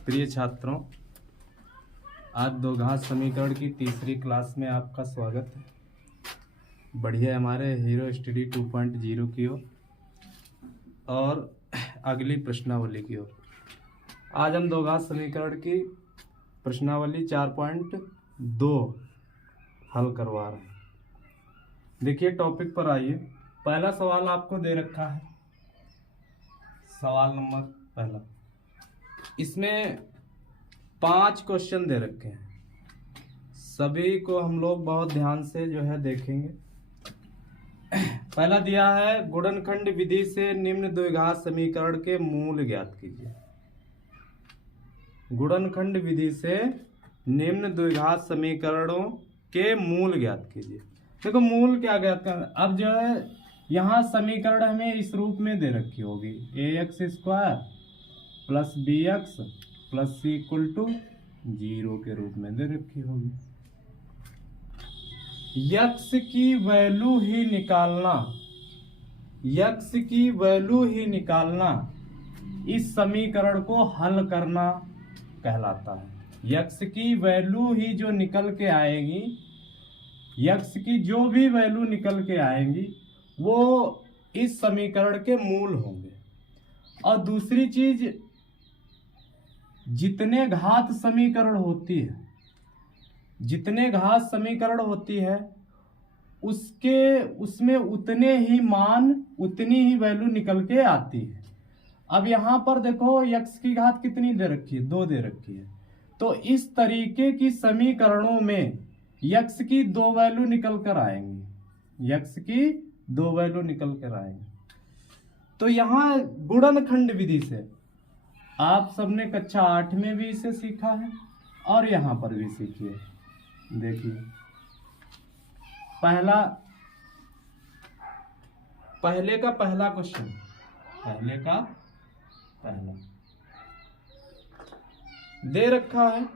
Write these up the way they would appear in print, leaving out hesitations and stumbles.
प्रिय छात्रों, आज दो घात समीकरण की तीसरी क्लास में आपका स्वागत है। बढ़िया हमारे हीरो स्टडी 2.0 की ओर और अगली प्रश्नावली की ओर। आज हम दो घात समीकरण की प्रश्नावली 4.2 हल करवा रहे हैं। देखिए टॉपिक पर आइए। पहला सवाल आपको दे रखा है, सवाल नंबर पहला। इसमें 5 क्वेश्चन दे रखे हैं, सभी को हम लोग बहुत ध्यान से जो है देखेंगे। पहला दिया है, गुणनखंड विधि से निम्न द्विघात समीकरण के मूल ज्ञात कीजिए। गुणनखंड विधि से निम्न द्विघात समीकरणों के मूल ज्ञात कीजिए। देखो मूल क्या ज्ञात करना, अब जो है यहाँ समीकरण हमें इस रूप में दे रखी होगी, ax² plus bx plus c = 0 के रूप में दे रखी होगी। यक्स की वैल्यू ही निकालना, यक्स की वैल्यू ही निकालना इस समीकरण को हल करना कहलाता है। यक्स की वैल्यू ही जो निकल के आएगी, यक्स की जो भी वैल्यू निकल के आएंगी वो इस समीकरण के मूल होंगे। और दूसरी चीज, जितने घात समीकरण होती है, जितने घात समीकरण होती है उसमें उतने ही मान, उतनी ही वैल्यू निकल के आती है। अब यहां पर देखो यक्स की घात कितनी दे रखी है, 2 दे रखी है। तो इस तरीके की समीकरणों में यक्स की 2 वैल्यू निकल कर आएंगी, यक्स की 2 वैल्यू निकल कर आएंगी। तो यहां गुणनखंड विधि से आप सबने कक्षा 8 में भी इसे सीखा है और यहां पर भी सीखिए। देखिए पहले का पहला क्वेश्चन, पहले का पहला दे रखा है,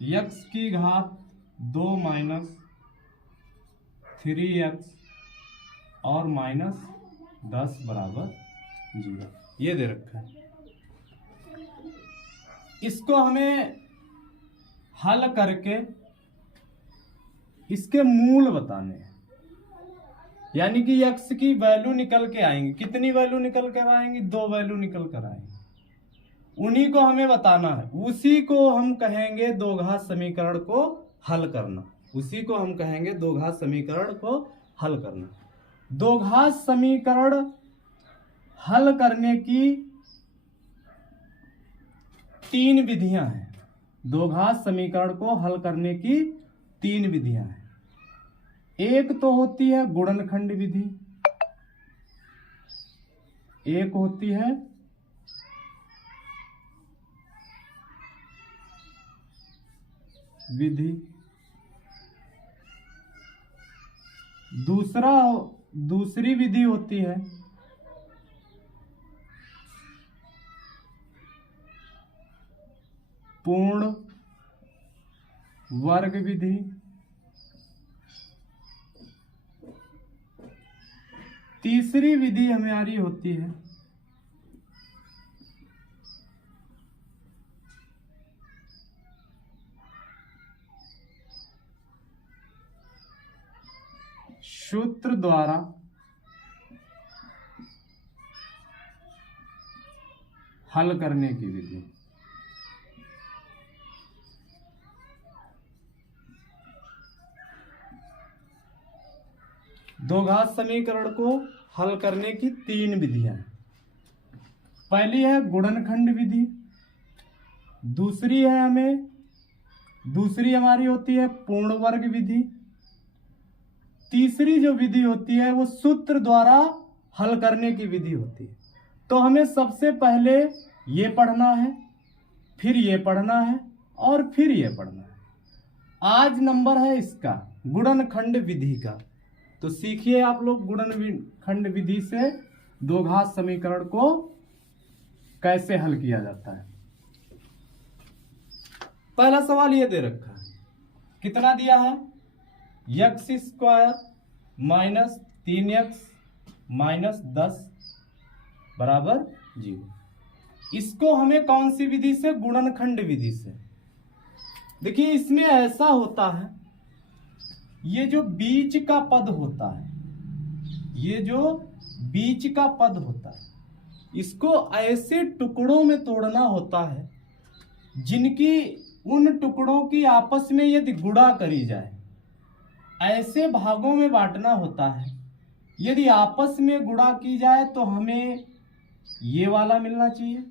यक्स की घात 2 - 3x और -10 = 0, ये दे रखा है। इसको हमें हल करके इसके मूल बताने हैं, यानी कि यक्स की वैल्यू निकल के आएंगी। कितनी वैल्यू निकल कर आएंगी? 2 वैल्यू निकल कर आएंगी। उन्हीं को हमें बताना है, उसी को हम कहेंगे दो घात समीकरण को हल करना। उसी को हम कहेंगे दो घात समीकरण को हल करना। दो घात समीकरण हल करने की 3 विधियां हैं। दो घात समीकरण को हल करने की 3 विधियां हैं। एक तो होती है गुणनखंड विधि, एक होती है विधि, दूसरी विधि होती है पूर्ण वर्ग विधि, तीसरी विधि हमारी होती है सूत्र द्वारा हल करने की विधि। दो घात समीकरण को हल करने की 3 विधियां हैं। पहली है गुणनखंड विधि, दूसरी हमारी होती है पूर्ण वर्ग विधि, तीसरी जो विधि होती है वो सूत्र द्वारा हल करने की विधि होती है। तो हमें सबसे पहले ये पढ़ना है, फिर ये पढ़ना है और फिर ये पढ़ना है। आज नंबर है इसका गुणनखंड विधि का। तो सीखिए आप लोग गुणनखंड विधि से दो घात समीकरण को कैसे हल किया जाता है। पहला सवाल ये दे रखा है, कितना दिया है? x² - 3x - 10 = 0। इसको हमें कौन सी विधि से, गुणनखंड विधि से। देखिए इसमें ऐसा होता है, ये जो बीच का पद होता है, ये जो बीच का पद होता है, इसको ऐसे टुकड़ों में तोड़ना होता है जिनकी, उन टुकड़ों की आपस में यदि गुणा करी जाए, ऐसे भागों में बांटना होता है। यदि आपस में गुणा की जाए तो हमें ये वाला मिलना चाहिए,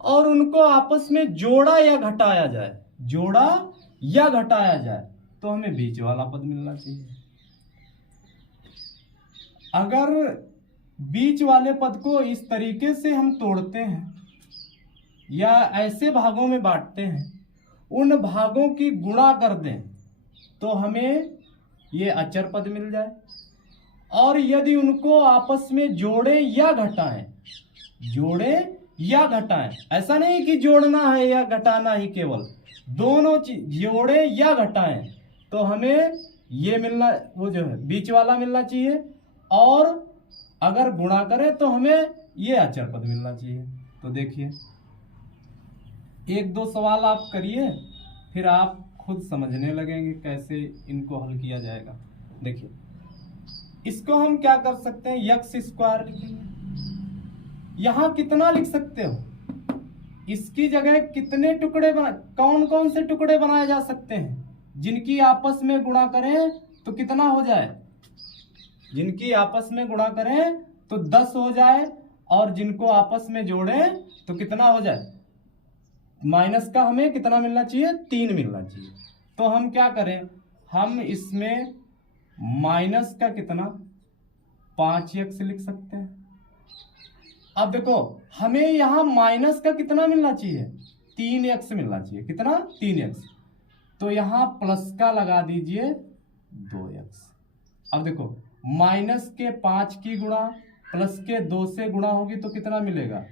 और उनको आपस में जोड़ा या घटाया जाए, जोड़ा या घटाया जाए तो हमें बीच वाला पद मिलना चाहिए। अगर बीच वाले पद को इस तरीके से हम तोड़ते हैं या ऐसे भागों में बांटते हैं, उन भागों की गुणा कर दें तो हमें ये अचर पद मिल जाए। और यदि उनको आपस में जोड़े या घटाएं, जोड़े या घटाएं, ऐसा नहीं कि जोड़ना है या घटाना ही, केवल दोनों चीज जोड़े या घटाएं तो हमें ये मिलना, वो जो है बीच वाला मिलना चाहिए, और अगर गुणा करें तो हमें ये अचर पद मिलना चाहिए। तो देखिए एक दो सवाल आप करिए, फिर आप खुद समझने लगेंगे कैसे इनको हल किया जाएगा। देखिए इसको हम क्या कर सकते हैं, यक्स स्क्वायर लिखेंगे। यहां कितना लिख सकते हो, इसकी जगह कितने टुकड़े कौन कौन से टुकड़े बनाए जा सकते हैं जिनकी आपस में गुणा करें तो कितना हो जाए, जिनकी आपस में गुणा करें तो 10 हो जाए, और जिनको आपस में जोड़ें तो कितना हो जाए, माइनस का हमें कितना मिलना चाहिए, 3 मिलना चाहिए। तो हम क्या करें, हम इसमें माइनस का कितना 5x लिख सकते हैं। अब देखो हमें यहां माइनस का कितना मिलना चाहिए, 3x मिलना चाहिए, कितना 3x, तो यहां प्लस का लगा दीजिए 2x। अब देखो माइनस के 5 की गुणा प्लस के 2 से गुणा होगी तो कितना मिलेगा,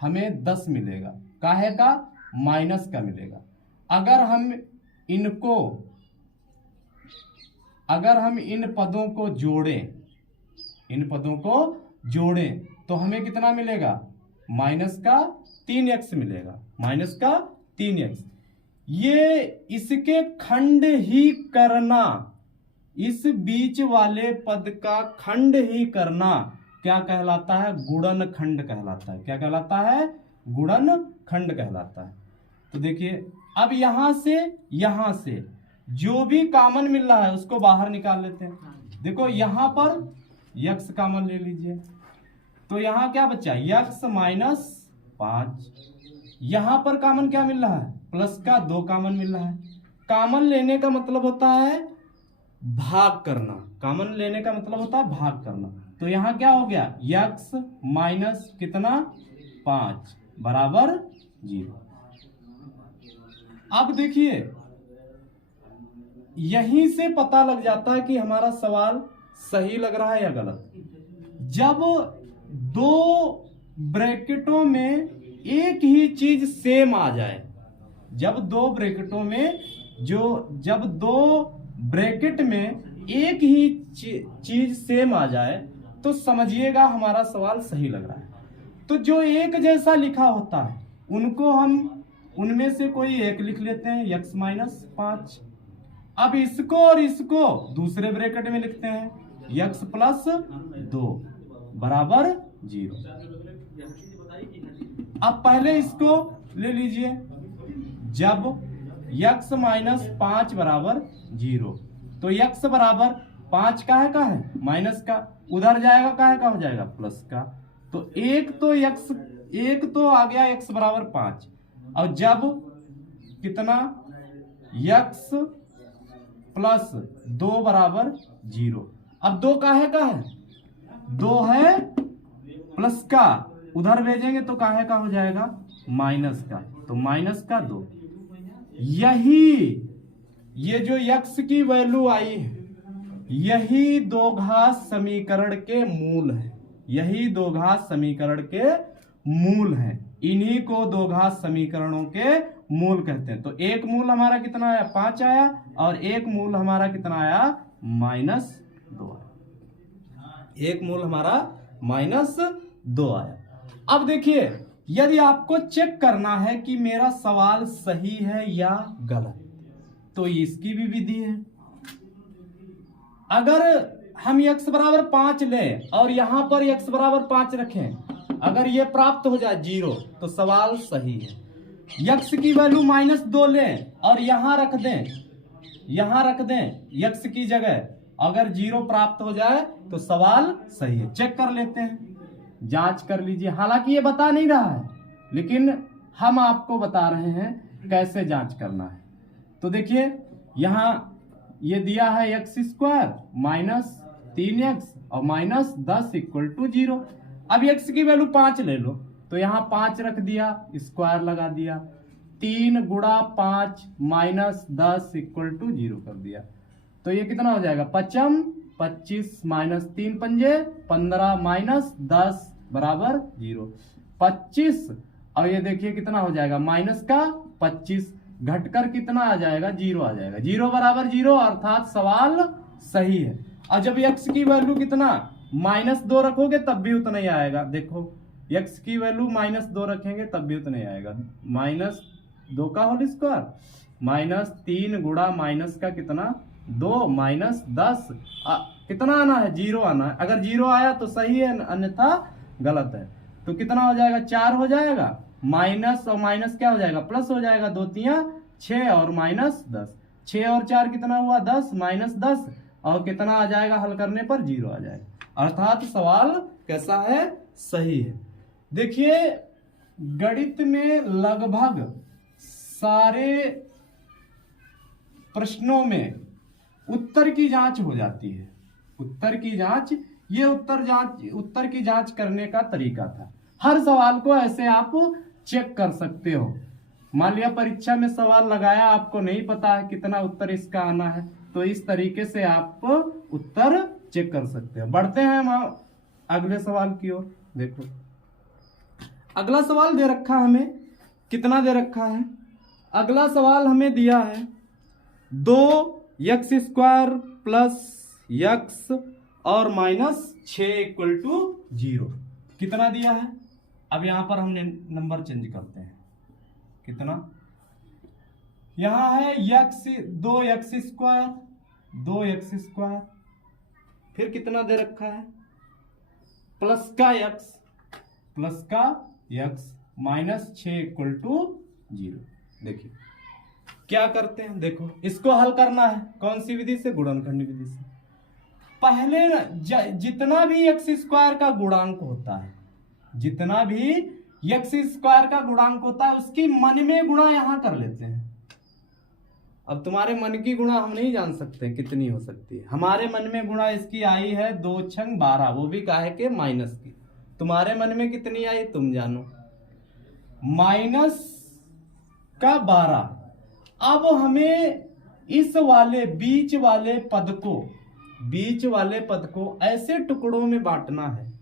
हमें 10 मिलेगा, काहे का, माइनस का मिलेगा। अगर हम इन पदों को जोड़ें, इन पदों को जोड़ें तो हमें कितना मिलेगा, माइनस का 3x मिलेगा, माइनस का 3x। ये इसके खंड ही करना, इस बीच वाले पद का खंड ही करना क्या कहलाता है, गुणनखंड कहलाता है। क्या कहलाता है, गुणनखंड कहलाता है। तो देखिए अब यहां से जो भी कॉमन मिल रहा है उसको बाहर निकाल लेते हैं। देखो यहां पर यक्स कॉमन ले लीजिए, तो यहां क्या बचा, यक्स माइनस 5। यहां पर कॉमन क्या मिल रहा है, प्लस का 2 कॉमन मिल रहा है। कॉमन लेने का मतलब होता है भाग करना, कॉमन लेने का मतलब होता है भाग करना। तो यहां क्या हो गया, यक्स माइनस कितना 5 बराबर 0। अब देखिए यहीं से पता लग जाता है कि हमारा सवाल सही लग रहा है या गलत। जब 2 ब्रैकेटों में एक ही चीज सेम आ जाए, जब 2 ब्रैकेटों में जब 2 ब्रैकेट में एक ही चीज सेम आ जाए तो समझिएगा हमारा सवाल सही लग रहा है। तो जो एक जैसा लिखा होता है उनको हम उनमें से कोई एक लिख लेते हैं, यक्स माइनस 5। अब इसको और इसको दूसरे ब्रैकेट में लिखते हैं, यक्स प्लस 2 बराबर 0। अब पहले इसको ले लीजिए, जब यक्स माइनस 5 बराबर 0 तो यक्स बराबर 5 का है माइनस का, उधर जाएगा का हो जाएगा प्लस का। तो एक तो आ गया यक्स बराबर 5, और जब कितना यक्स प्लस 2 बराबर 0। अब 2 का है 2 है प्लस का, उधर भेजेंगे तो काहे का हो जाएगा माइनस का, तो माइनस का 2। ये जो यक्स की वैल्यू आई है यही द्विघात समीकरण के मूल है, यही द्विघात समीकरण के मूल है। इन्हीं को द्विघात समीकरणों के मूल कहते हैं। तो एक मूल हमारा कितना आया 5 आया, और एक मूल हमारा कितना आया -2 आया, एक मूल हमारा -2 आया। अब देखिए यदि आपको चेक करना है कि मेरा सवाल सही है या गलत, तो इसकी भी विधि है। अगर हम x बराबर 5 लें और यहां पर x बराबर 5 रखें, अगर ये प्राप्त हो जाए 0 तो सवाल सही है। x की वैल्यू -2 लें और यहां रख दें x की जगह, अगर 0 प्राप्त हो जाए तो सवाल सही है। चेक कर लेते हैं, जांच कर लीजिए। हालांकि ये बता नहीं रहा है, लेकिन हम आपको बता रहे हैं कैसे जांच करना है। तो देखिए यहां ये दिया है x² -3x और -10 = 0। अब x की वैल्यू 5 ले लो, तो यहां 5 रख दिया, स्क्वायर लगा दिया, 3 × 5 -10 = 0 कर दिया। तो ये कितना हो जाएगा? 5 25 -3 पंजे 15 -10 = 0। 25 और ये देखिए कितना हो जाएगा? माइनस का 25 घटकर कितना आ जाएगा? 0 आ जाएगा। 0 = 0 अर्थात सवाल सही है। और जब x की वैल्यू कितना -2 रखोगे तब भी उतना ही आएगा। देखो x की वैल्यू -2 रखेंगे तब भी उतना ही आएगा। -2 का होल स्क्वायर -3 गुणा माइनस का कितना 2 -10 कितना आना है? 0 आना है। अगर 0 आया तो सही है, अन्यथा गलत है। तो कितना हो जाएगा? 4 हो जाएगा। माइनस और माइनस क्या हो जाएगा? प्लस हो जाएगा। 2 3 6 और -10, 6 और 4 कितना हुआ? 10 -10 और कितना आ जाएगा? हल करने पर 0 आ जाएगा। अर्थात सवाल कैसा है? सही है। देखिए गणित में लगभग सारे प्रश्नों में उत्तर की जांच हो जाती है। उत्तर की जांच, ये उत्तर की जांच करने का तरीका था। हर सवाल को ऐसे आप चेक कर सकते हो। मान लिया परीक्षा में सवाल लगाया, आपको नहीं पता है कितना उत्तर इसका आना है, तो इस तरीके से आप उत्तर चेक कर सकते हो। बढ़ते हैं हम अगले सवाल की ओर। देखो अगला सवाल दे रखा हमें, कितना दे रखा है? अगला सवाल हमें दिया है 2x² + x और -6 = 0। कितना दिया है? अब यहां पर हमने नंबर चेंज करते हैं। कितना यहां है? 2x², फिर कितना दे रखा है? प्लस का x -6 = 0। देखिए क्या करते हैं, देखो इसको हल करना है। कौन सी विधि से? गुणनखंड विधि से। पहले जितना भी x² का गुणांक होता है, जितना भी x² का गुणांक होता है उसकी मन में गुणा यहां कर लेते हैं। अब तुम्हारे मन की गुणा हम नहीं जान सकते कितनी हो सकती है। हमारे मन में गुणा इसकी आई है 2 छंग 12, वो भी काहे के? माइनस की। तुम्हारे मन में कितनी आई तुम जानो? -12। अब हमें इस वाले बीच वाले पद को ऐसे टुकड़ों में बांटना है,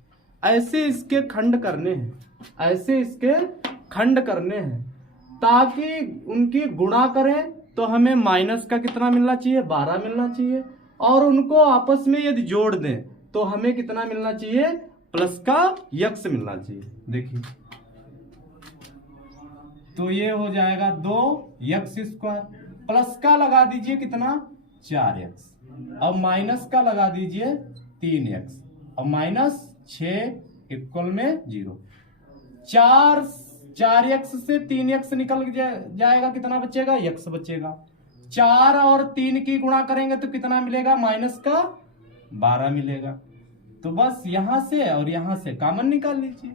ऐसे इसके खंड करने हैं, ताकि उनकी गुणा करें तो हमें माइनस का कितना मिलना चाहिए? 12 मिलना चाहिए। और उनको आपस में यदि जोड़ दें तो हमें कितना मिलना चाहिए? प्लस का x मिलना चाहिए। देखिए तो ये हो जाएगा 2x², प्लस का लगा दीजिए कितना? 4x, और माइनस का लगा दीजिए 3x, और -6 = 0। 4x से 3x निकल जाएगा, कितना बचेगा? x बचेगा। 4 और 3 की गुणा करेंगे तो कितना मिलेगा? -12 मिलेगा। तो बस यहां से और यहां से कॉमन निकाल लीजिए।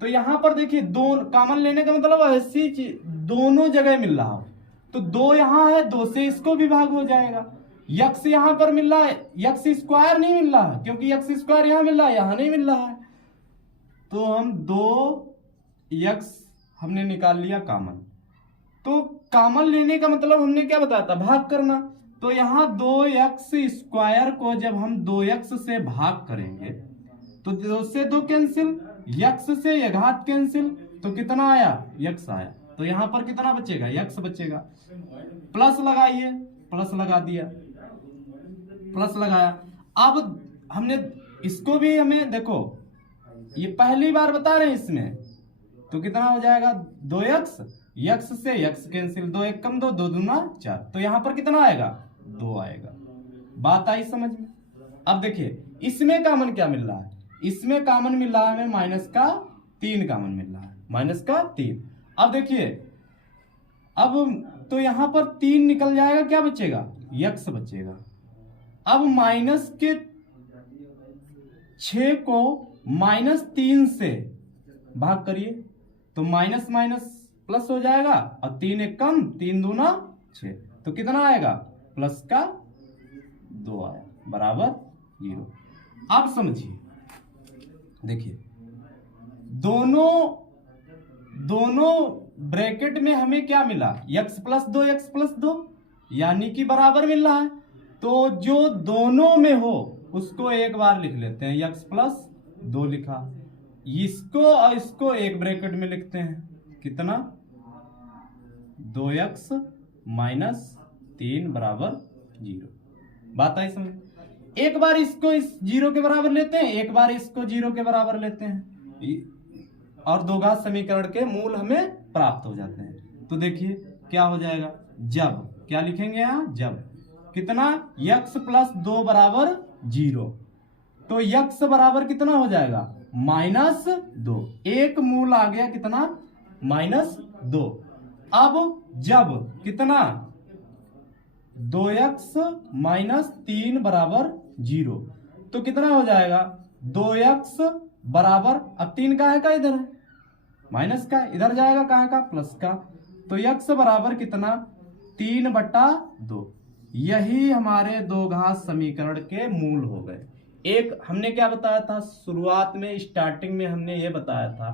तो यहां पर देखिए, दो कॉमन लेने का मतलब ऐसी चीज दोनों जगह मिल रहा हो, तो 2 यहां है, 2 से इसको विभाग हो जाएगा। x यहां पर मिल रहा है, x² नहीं मिल रहा है, क्योंकि x² यहां मिल रहा है, यहां नहीं मिल रहा है। तो हम 2x हमने निकाल लिया कॉमन। तो कॉमन लेने का मतलब हमने क्या बताया था? भाग करना। तो यहां 2x² को जब हम 2x से भाग करेंगे तो 2 से 2 कैंसिल, x से ये घात कैंसिल, तो कितना आया? x आया। तो यहां पर कितना बचेगा? x बचेगा। प्लस लगाइए, प्लस लगा दिया, प्लस लगाया। अब हमने इसको भी, हमें देखो ये पहली बार बता रहे हैं इसमें, तो कितना हो जाएगा 2x, x से x कैंसिल, 2 1 कम 2, 2 दूना 4, तो यहां पर कितना आएगा 2 आएगा। बात आई समझ में। अब देखिए इसमें कॉमन क्या मिल रहा है, इसमें कॉमन मिल रहा है हमें -3 कॉमन मिल रहा है, -3। अब देखिए अब तो यहां पर 3 निकल जाएगा, क्या बचेगा x बचेगा। अब -6 को -3 से भाग करिए तो माइनस प्लस हो जाएगा, और 3 1 कम, 3 दूना 6, तो कितना आएगा +2 आया बराबर 0। अब समझिए, देखिए दोनों ब्रैकेट में हमें क्या मिला, x + 2 यानी कि बराबर मिल रहा है। तो जो दोनों में हो उसको एक बार लिख लेते हैं, x + 2 लिखा, इसको और इसको एक ब्रैकेट में लिखते हैं, कितना 2x - 3 बराबर 0। बात आई समझ। एक बार इसको इस 0 के बराबर लेते हैं, एक बार इसको 0 के बराबर लेते हैं, और दो घात समीकरण के मूल हमें प्राप्त हो जाते हैं। तो देखिए क्या हो जाएगा, जब क्या लिखेंगे यहां, जब कितना x + 2 बराबर 0, तो x बराबर कितना हो जाएगा -2, एक मूल आ गया कितना -2। अब जब कितना 2x - 3 बराबर 0, तो कितना हो जाएगा 2x बराबर, अब 3 का है का इधर है, माइनस का इधर जाएगा, कहाँ का प्लस का, तो x बराबर कितना 3/2। यही हमारे दो घात समीकरण के मूल हो गए। एक हमने क्या बताया था शुरुआत में, स्टार्टिंग में हमने ये बताया था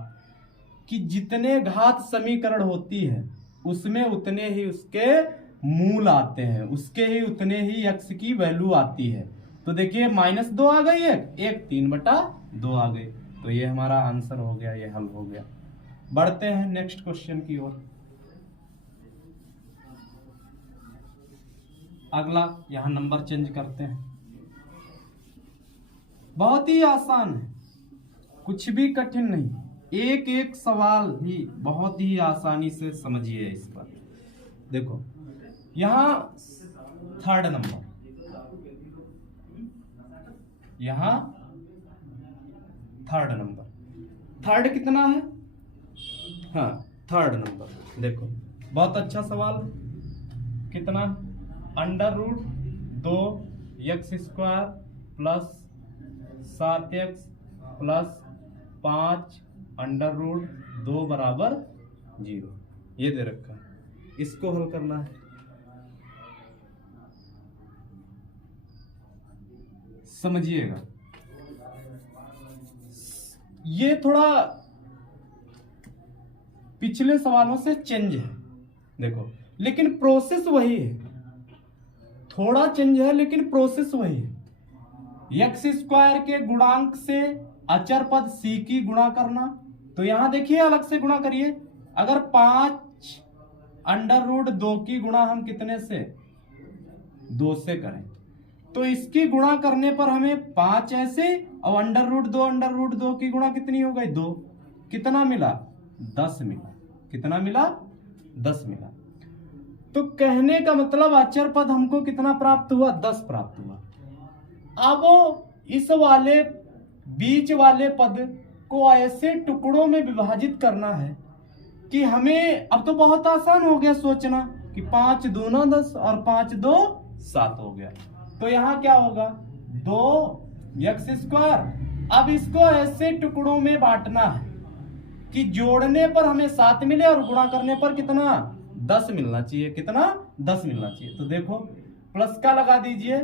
कि जितने घात समीकरण होती है उसमें उतने ही उसके मूल आते हैं, उसके ही उतने ही x की वैल्यू आती है। तो देखिए -2 आ गई है, एक 3/2 आ गई, तो ये हमारा आंसर हो गया, ये हल हो गया। बढ़ते हैं नेक्स्ट क्वेश्चन की ओर। अगला यहां नंबर चेंज करते हैं, बहुत ही आसान है, कुछ भी कठिन नहीं, एक एक सवाल ही बहुत ही आसानी से समझिए इस पर। देखो यहां 3rd नंबर, यहां 3rd नंबर, 3rd कितना है, हाँ 3rd नंबर। देखो बहुत अच्छा सवाल, कितना √2x² + 7x + 5 √2 बराबर 0, ये दे रखा है, इसको हल करना है। समझिएगा, ये थोड़ा पिछले सवालों से चेंज है, देखो लेकिन प्रोसेस वही है, थोड़ा चेंज है लेकिन प्रोसेस वही है। x² के गुणांक से अचर पद c की गुणा करना, तो यहां देखिए अलग से गुणा करिए, अगर 5 √2 की गुणा हम कितने से 2 से करें, तो इसकी गुणा करने पर हमें 5 ऐसे, और √2 की गुणा कितनी हो गई 2, कितना मिला 10 मिला, कितना मिला 10 मिला। तो कहने का मतलब अचर पद हमको कितना प्राप्त हुआ 10 प्राप्त हुआ। अब इस वाले बीच वाले पद को ऐसे टुकड़ों में विभाजित करना है कि हमें, अब तो बहुत आसान हो गया सोचना कि 5 दूना 10 और 5 2 7 हो गया, तो यहां क्या होगा 2x²। अब इसको ऐसे टुकड़ों में बांटना है कि जोड़ने पर हमें 7 मिले और गुणा करने पर कितना 10 मिलना चाहिए, कितना 10 मिलना चाहिए। तो देखो प्लस का लगा दीजिए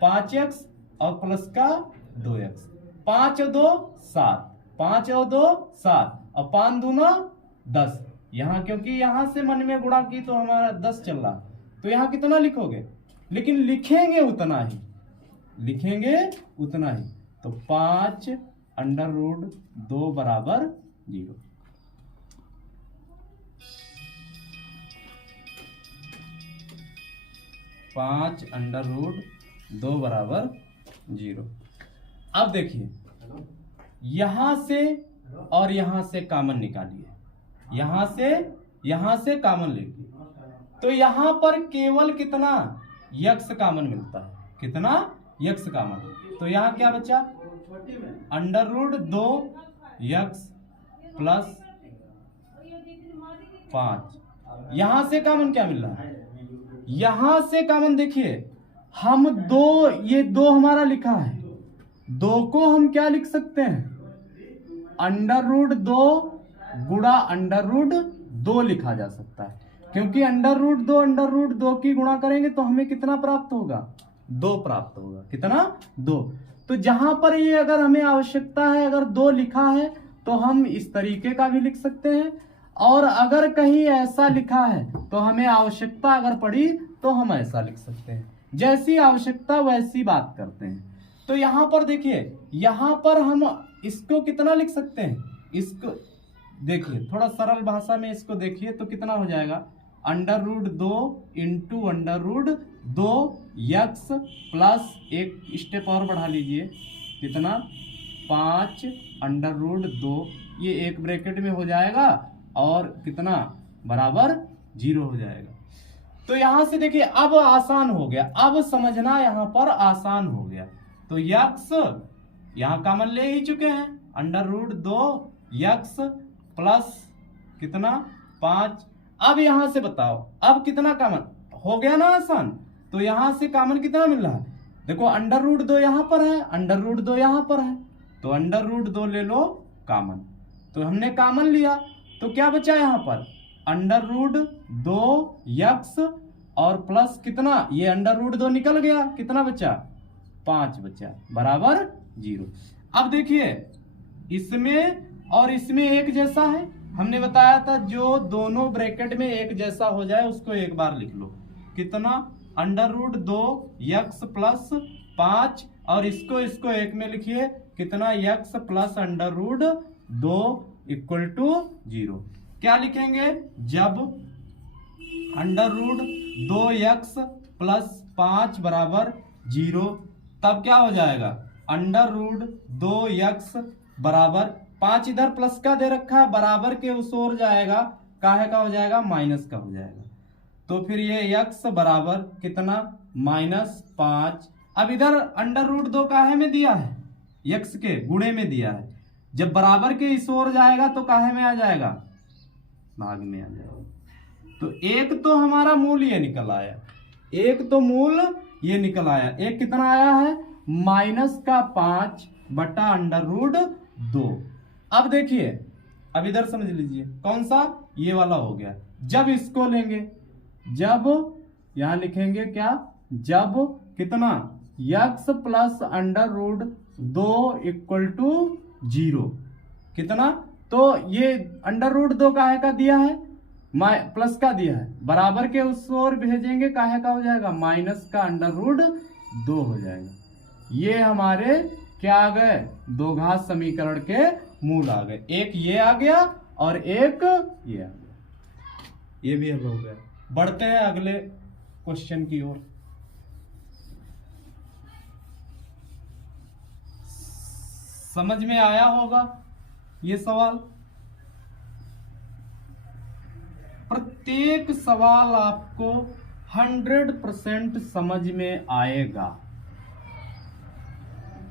5x और प्लस का 2x, 5 और 2 7, 5 और 2 7, और 5 दूना 10, यहाँ क्योंकि यहां से मन में गुणा की तो हमारा 10 चल रहा, तो यहाँ कितना लिखोगे, लेकिन लिखेंगे उतना ही, लिखेंगे उतना ही, तो 5 √2 बराबर 0। पांच √2 बराबर 0। अब देखिए यहां से और यहां से कॉमन निकालिए, यहां से कॉमन लेंगे तो यहां पर केवल कितना यक्स कॉमन मिलता है, कितना यक्स कॉमन। तो यहां क्या बचा, अंडर रूट 2 यक्स प्लस 5। यहां से कॉमन क्या मिल रहा है, यहां से कॉमन देखिए हम दो, ये 2 हमारा लिखा है, 2 को हम क्या लिख सकते हैं, अंडर रूट 2 गुणा अंडर रूट 2 लिखा जा सकता है, क्योंकि अंडर रूट 2 की गुणा करेंगे तो हमें कितना प्राप्त होगा, 2 प्राप्त होगा, कितना 2। तो जहां पर ये अगर हमें आवश्यकता है, अगर 2 लिखा है तो हम इस तरीके का भी लिख सकते हैं, और अगर कहीं ऐसा लिखा है तो हमें आवश्यकता अगर पड़ी तो हम ऐसा लिख सकते हैं, जैसी आवश्यकता वैसी बात करते हैं। तो यहां पर देखिए, यहां पर हम इसको कितना लिख सकते हैं, इसको देखिए थोड़ा सरल भाषा में इसको देखिए तो कितना हो जाएगा, under root 2 into under root 2 x plus एक स्टेप और बढ़ा लीजिए, कितना 5 अंडर रूट 2, ये एक ब्रैकेट में हो जाएगा और कितना बराबर 0 हो जाएगा। तो यहां से देखिए अब आसान हो गया, अब समझना यहां पर आसान हो गया। तो यक्स यहां कॉमन ले ही चुके हैं, अंडर रूट 2 यक्स प्लस कितना 5। अब यहां से बताओ अब कितना कॉमन हो गया ना, आसान। तो यहां से कॉमन कितना मिल रहा है, देखो अंडर रूट 2 यहां पर है, अंडर रूट 2 यहां पर है, तो अंडर रूट 2 ले लो कॉमन। तो हमने कॉमन लिया तो क्या बचा यहां पर, अंडर रूट 2 यक्स और प्लस कितना, ये अंडर रूट 2 निकल गया, कितना बचा 5 बचा, बराबर 0। अब देखिए इसमें और इसमें एक जैसा है, हमने बताया था जो दोनों ब्रैकेट में एक जैसा हो जाए उसको एक बार लिख लो, कितना अंडर रूट 2 यक्स प्लस 5, और इसको एक में लिखिए, कितना x plus under root 2 equal to 0। क्या लिखेंगे, जब अंडर रूट 2 यक्स प्लस 5 बराबर 0, तब क्या हो जाएगा, अंडर रूट 2 यक्स बराबर 5, इधर प्लस का दे रखा है, बराबर के उस ओर जाएगा, काहे का हो जाएगा, माइनस का हो जाएगा। तो फिर ये यक्स बराबर कितना -5। अब इधर अंडर रूट 2 काहे में दिया है, यक्स के गुणे में दिया है, जब बराबर के इस ओर जाएगा तो काहे में आ जाएगा, भाग में आ जाएगा। तो एक तो हमारा मूल ये निकल आया, एक तो मूल ये निकल आया, एक कितना आया है -5 बटा अंडर रूट 2। अब देखिए अब इधर समझ लीजिए कौन सा, ये वाला हो गया। जब इसको लेंगे, जब यहां लिखेंगे क्या, जब कितना x plus under root 2 equal to 0, कितना, तो ये अंडर रूट 2 काहे का दिया है, प्लस का दिया है, बराबर के उस ओर भेजेंगे, काहे का हो जाएगा, माइनस का अंडर रूट 2 हो जाएगा। ये हमारे क्या आ गए, दो घात समीकरण के मूल आ गए, एक ये आ गया और एक ये आ गया, ये भी हल हो गया। बढ़ते हैं अगले क्वेश्चन की ओर। समझ में आया होगा ये सवाल, प्रत्येक सवाल आपको 100% समझ में आएगा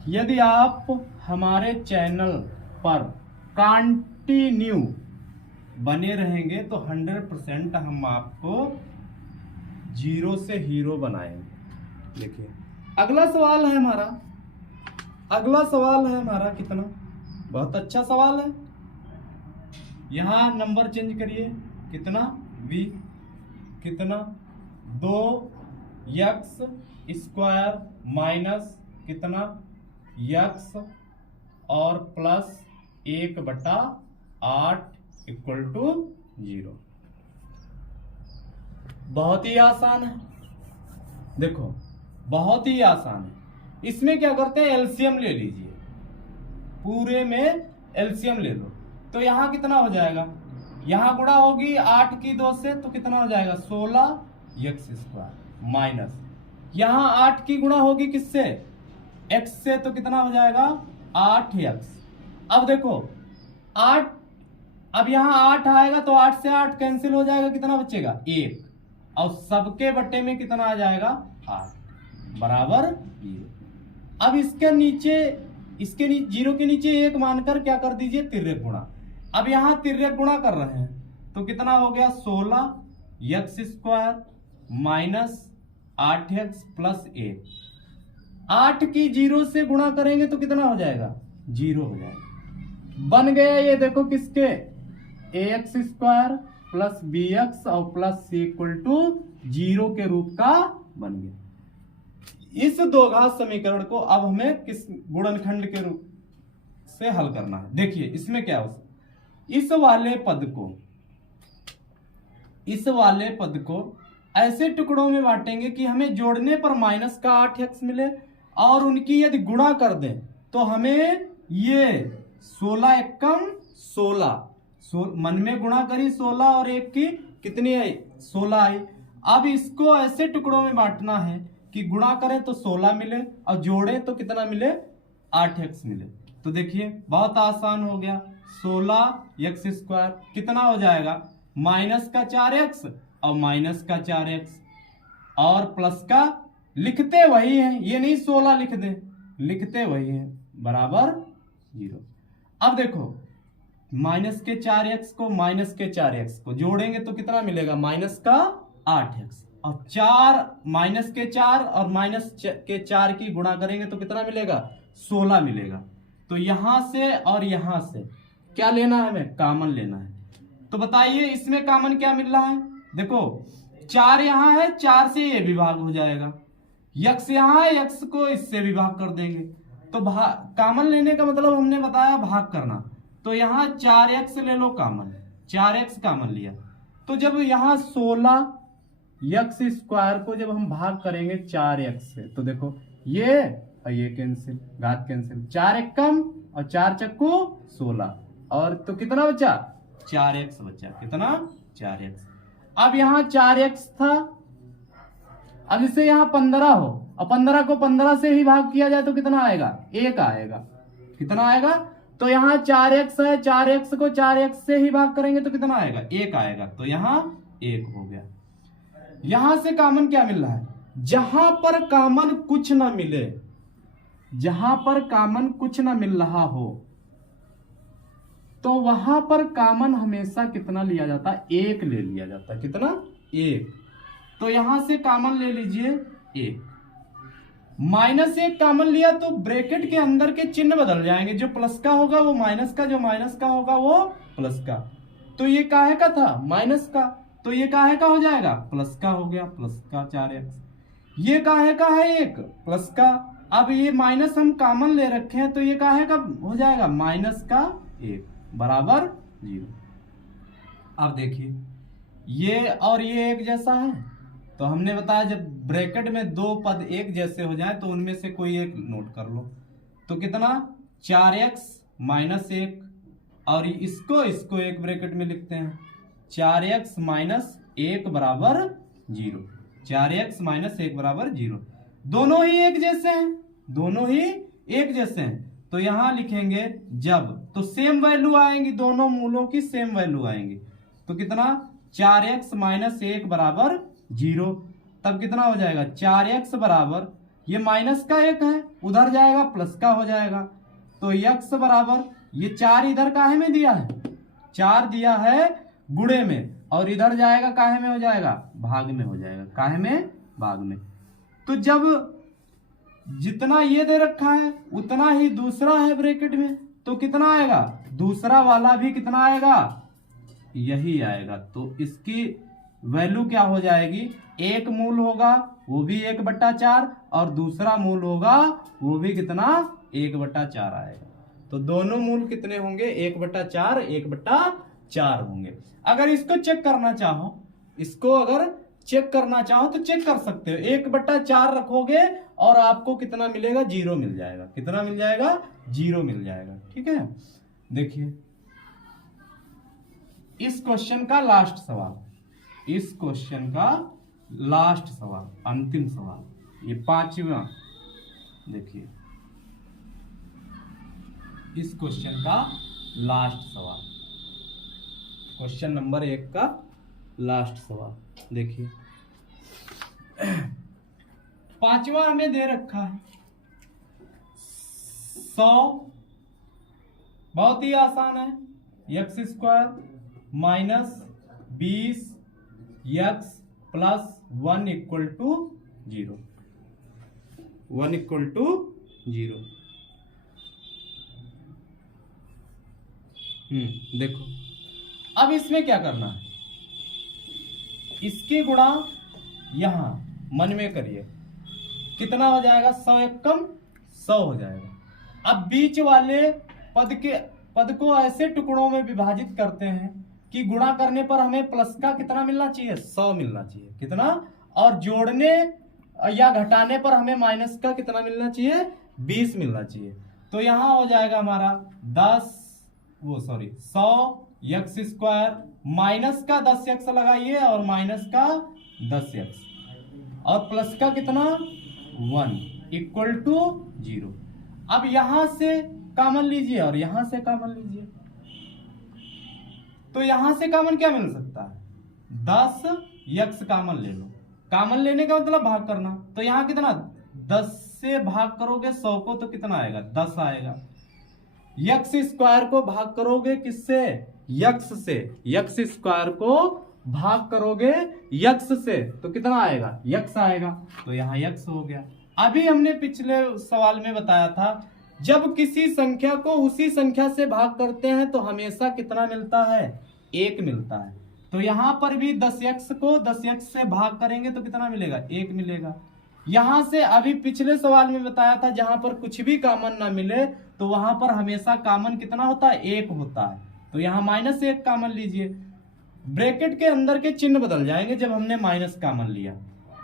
यदि आप हमारे चैनल पर कंटिन्यू बने रहेंगे, तो 100% हम आपको 0 से हीरो बनाएंगे। देखिए अगला सवाल है हमारा, अगला सवाल है हमारा कितना, बहुत अच्छा सवाल है। यहां नंबर चेंज करिए, कितना v, कितना 2 यक्स स्क्वायर माइनस कितना यक्स और प्लस 1/8 इक्वल टू 0। बहुत ही आसान है, देखो बहुत ही आसान है। इसमें क्या करते हैं, एलसीएम ले लीजिए, पूरे में एलसीएम ले लो। तो यहां कितना हो जाएगा, यहां गुणा होगी 8 की 2 से, तो कितना हो जाएगा 16 यक्स स्क्वायर माइनस, यहां 8 की गुणा होगी किससे, एक्स से, तो कितना हो जाएगा 8 यक्स। अब देखो 8 अब यहाँ 8 आएगा तो 8 से 8 कैंसिल हो जाएगा, कितना बचेगा 1, और सबके बट्टे में कितना आ जाएगा 8 बराबर 0। अब इसके नीचे जीरो के नीचे 1 मानकर क्या कर दीजिए तिर्यक गुणा। अब यहाँ तिर्यक गुणा कर रहे हैं तो कितना हो गया 16 x square minus 8x plus 1। 8 की 0 से गुणा करेंगे तो कितना हो जाएगा 0 हो जाएगा। बन गया ये देखो किसके ax स्क्वायर प्लस bx और प्लस c इक्वल टू 0 के रूप का बन गया। इस दो घात समीकरण को अब हमें किस गुणनखंड के रूप से हल करना है। देखिए इसमें क्या हो, इस वाले पद को ऐसे टुकड़ों में बांटेंगे कि हमें जोड़ने पर माइनस का 8x मिले, और उनकी यदि गुणा कर दें तो हमें ये 16 एकम 16 मन में गुणा करी 16 और 1 की कितनी आई 16 आई। अब इसको ऐसे टुकड़ों में बांटना है कि गुणा करें तो 16 मिले और जोड़े तो कितना मिले 8x मिले। तो देखिए बहुत आसान हो गया, 16x स्क्वायर कितना हो जाएगा माइनस का 4x और माइनस का 4x और प्लस का लिखते वही है, ये नहीं 16 लिख दे, लिखते वही है बराबर 0। अब देखो माइनस के 4x को माइनस के 4x को जोड़ेंगे तो कितना मिलेगा माइनस का 8x, और 4 माइनस के 4 और माइनस के 4 की गुणा करेंगे तो कितना मिलेगा 16 मिलेगा। तो यहां से और यहां से क्या लेना है हमें कॉमन लेना है। तो बताइए इसमें कॉमन क्या मिल रहा है, देखो 4 यहां है, 4 से ये विभाग हो जाएगा, x यहां है, x को इससे विभाग कर देंगे। तो कॉमन लेने का मतलब हमने बताया भाग करना, तो यहां 4x ले लो कॉमन, 4x कॉमन लिया तो जब यहां 16x स्क्वायर को जब हम भाग करेंगे 4x से तो देखो ये और ये कैंसिल, घात कैंसिल, 4 एक कम और 4 चक्कू 16, और तो कितना बचा 4x बचा, कितना 4x। अब यहां 4x था, अब इससे यहां 15 हो और 15 को 15 से ही भाग किया जाए तो कितना आएगा 1 आएगा, कितना आएगा। तो यहां 4x है, 4x को 4x से ही भाग करेंगे तो कितना आएगा 1 आएगा, तो यहां 1 हो गया। यहां से कॉमन क्या मिल रहा है, जहां पर कॉमन कुछ ना मिले, जहां पर कॉमन कुछ ना मिल रहा हो तो वहां पर कॉमन हमेशा कितना लिया जाता है 1 ले लिया जाता है, कितना 1। तो यहां से कॉमन ले लीजिए 1, माइनस 1 कॉमन लिया तो ब्रैकेट के अंदर के चिन्ह बदल जाएंगे, जो प्लस का होगा वो माइनस का, जो माइनस का होगा वो प्लस का। तो ये काहे का था माइनस का, तो ये काहे का हो जाएगा प्लस का हो गया, प्लस का 4x। ये काहे का है 1 प्लस का, अब ये माइनस हम कॉमन ले रखे हैं तो ये काहे का हो जाएगा माइनस का 1 बराबर 0। अब देखिए ये और ये एक जैसा है, तो हमने बताया जब ब्रैकेट में दो पद एक जैसे हो जाए तो उनमें से कोई एक नोट कर लो। तो कितना 4x माइनस 1, और इसको एक ब्रैकेट में लिखते हैं 4x माइनस 1 बराबर 0, 4x माइनस 1 बराबर 0। दोनों ही एक जैसे हैं, दोनों ही एक जैसे हैं, तो यहां लिखेंगे जब, तो सेम वैल्यू आएंगी, दोनों मूलों की सेम वैल्यू आएंगी। तो कितना 4x माइनस 1 बराबर 0, तब कितना हो जाएगा 4x बराबर, ये माइनस का 1 है उधर जाएगा प्लस का हो जाएगा, तो x बराबर ये 4 इधर काहे में दिया है 4 दिया है गुणे में, और इधर जाएगा काहे में हो जाएगा भाग में हो जाएगा, काहे में भाग में। तो जब जितना ये दे रखा है उतना ही दूसरा है ब्रैकेट में, तो कितना आएगा दूसरा वाला भी कितना आएगा यही आएगा। तो इसकी वैल्यू क्या हो जाएगी, एक मूल होगा वो भी 1/4 और दूसरा मूल होगा वो भी कितना 1/4 आएगा। तो दोनों मूल कितने होंगे 1/4 1/4 होंगे। अगर इसको चेक करना चाहो, इसको अगर चेक करना चाहो तो चेक कर सकते हो, 1/4 रखोगे और आपको कितना मिलेगा 0 मिल जाएगा, कितना मिल जाएगा 0 मिल जाएगा। ठीक है, देखिए इस क्वेश्चन का लास्ट सवाल, इस क्वेश्चन का लास्ट सवाल, अंतिम सवाल, ये 5वां, देखिए इस क्वेश्चन का लास्ट सवाल, क्वेश्चन नंबर 1 का लास्ट सवाल देखिए। 5वां हमें दे रखा है 100, बहुत ही आसान है, x² minus 20 x plus 1 equal to 0, 1 equal to 0। देखो अब इसमें क्या करना है, इसके गुणा यहां मन में करिए, कितना हो जाएगा, 100 एक कम 100 हो जाएगा। अब बीच वाले पद को ऐसे टुकड़ों में विभाजित करते हैं कि गुणा करने पर हमें प्लस का कितना मिलना चाहिए, 100 मिलना चाहिए, कितना, और जोड़ने या घटाने पर हमें माइनस का कितना मिलना चाहिए, 20 मिलना चाहिए। तो यहां हो जाएगा हमारा 100 x² माइनस का 10x लगाइए और माइनस का 10x और प्लस का कितना 1 इक्वल टू 0। अब यहां से कॉमन लीजिए और यहां से कॉमन लीजिए, तो यहां से कॉमन क्या मिल सकता है, 10x कॉमन ले लो। कॉमन लेने का मतलब भाग करना, तो यहां कितना, 10 से भाग करोगे 100 को तो कितना आएगा, 10 आएगा। x² को भाग करोगे किससे, x से, x² को भाग करोगे x से तो कितना आएगा, x आएगा, तो यहां x हो गया। अभी हमने पिछले सवाल में बताया था जब किसी संख्या को उसी संख्या से भाग करते हैं तो हमेशा कितना मिलता है, 1 मिलता है। तो यहां पर भी 10x को 10x से भाग करेंगे तो कितना मिलेगा, 1 मिलेगा। यहां से अभी पिछले सवाल में बताया था जहां पर कुछ भी कॉमन ना मिले तो वहां पर हमेशा कॉमन कितना होता है, 1 होता है। तो यहां -1 कॉमन लीजिए, ब्रैकेट के अंदर के चिन्ह बदल जाएंगे जब हमने माइनस कॉमन लिया,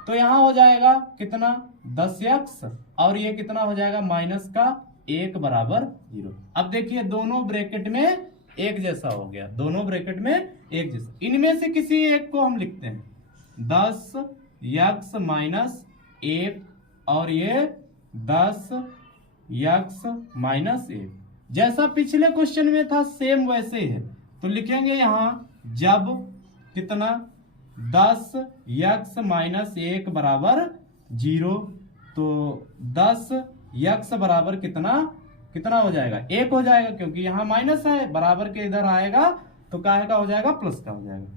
तो यहां हो जाएगा कितना 10x और ये कितना हो जाएगा माइनस का 1 बराबर 0। अब देखिए दोनों ब्रैकेट में एक जैसा हो गया, दोनों ब्रैकेट में एक जैसा। इनमें से किसी एक को हम लिखते हैं 10x माइनस 1 और ये 10x माइनस 1, जैसा पिछले क्वेश्चन में था सेम वैसे ही है। तो लिखेंगे यहां जब कितना 10x माइनस 1 बराबर 0, तो 10x बराबर कितना हो जाएगा, 1 हो जाएगा, क्योंकि यहां माइनस है, बराबर के इधर आएगा तो काहे का हो जाएगा, प्लस का हो जाएगा।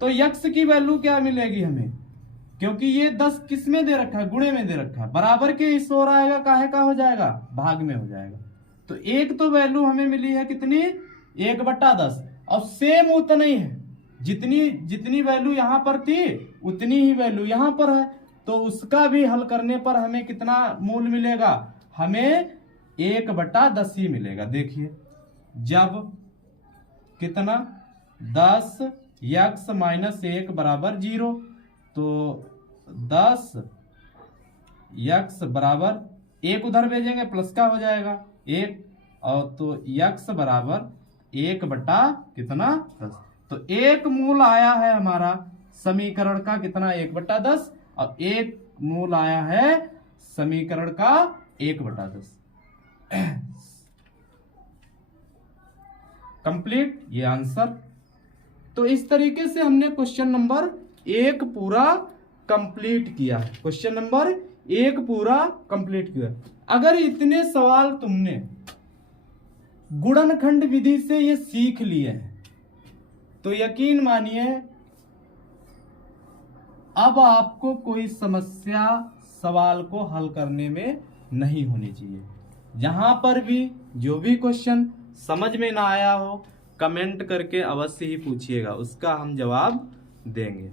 तो x की वैल्यू क्या मिलेगी हमें, क्योंकि ये 10 किस में दे रखा है, गुणे में दे रखा है, बराबर के इस ओर आएगा काहे का हो जाएगा, भाग में हो जाएगा। तो एक तो वैल्यू हमें मिली है कितनी, 1/10, और सेम उतना ही है, जितनी वैल्यू यहां पर थी उतनी ही वैल्यू यहां पर है। तो उसका भी हल करने पर हमें कितना मूल मिलेगा, हमें 1/10 ही मिलेगा। देखिए जब कितना 10x माइनस 1 बराबर 0, तो 10x बराबर 1 उधर भेजेंगे प्लस का हो जाएगा 1, और तो x बराबर 1/10। तो एक मूल आया है हमारा समीकरण का कितना, 1/10, और एक मूल आया है समीकरण का 1/10। कंप्लीट ये आंसर। तो इस तरीके से हमने क्वेश्चन नंबर 1 पूरा कंप्लीट किया है, क्वेश्चन नंबर 1 पूरा कंप्लीट किया। अगर इतने सवाल तुमने गुणनखंड विधि से ये सीख लिए हैं तो यकीन मानिए अब आपको कोई समस्या सवाल को हल करने में नहीं होनी चाहिए। जहां पर भी जो भी क्वेश्चन समझ में ना आया हो कमेंट करके अवश्य ही पूछिएगा, उसका हम जवाब देंगे।